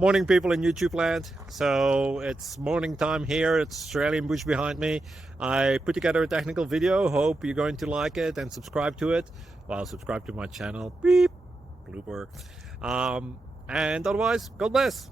Morning, people in YouTube land. So it's morning time here. It's Australian bush behind me. I put together a technical video. Hope you're going to like it and subscribe to it. Well, subscribe to my channel. Beep. Blooper. And otherwise, God bless.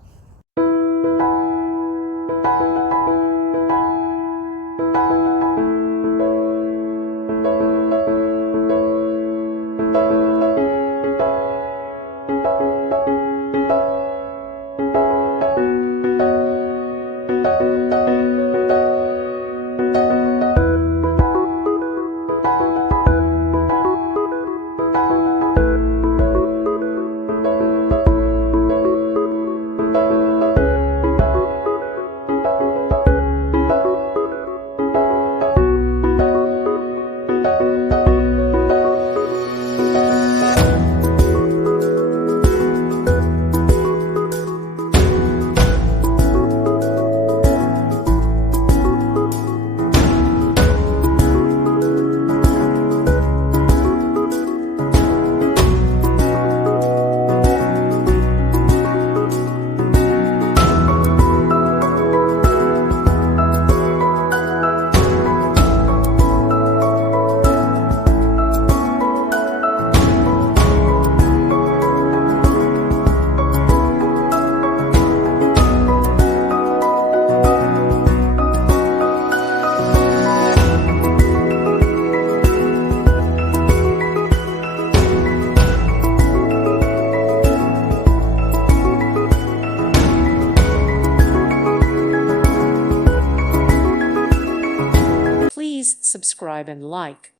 Please subscribe and like.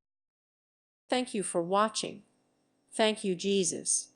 Thank you for watching. Thank you, Jesus.